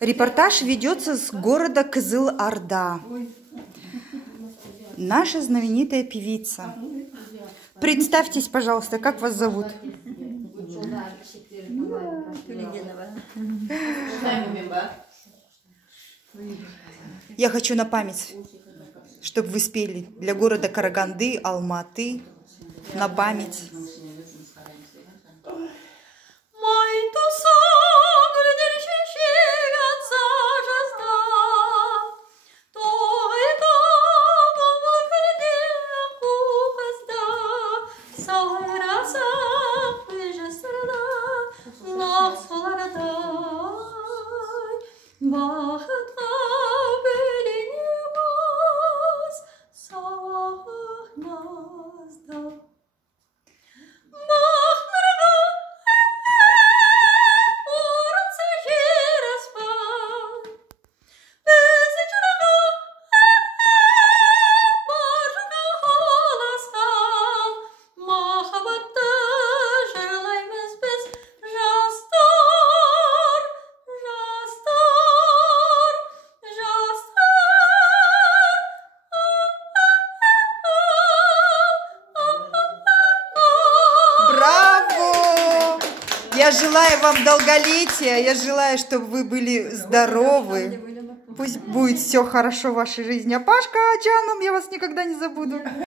Репортаж ведется с города Кызыл-Орда. Наша знаменитая певица. Представьтесь, пожалуйста, как вас зовут? Я хочу на память, чтобы вы спели для города Караганды, Алматы, на память. Я желаю вам долголетия, я желаю, чтобы вы были здоровы. Пусть будет все хорошо в вашей жизни. А Пашка Джаном, я вас никогда не забуду.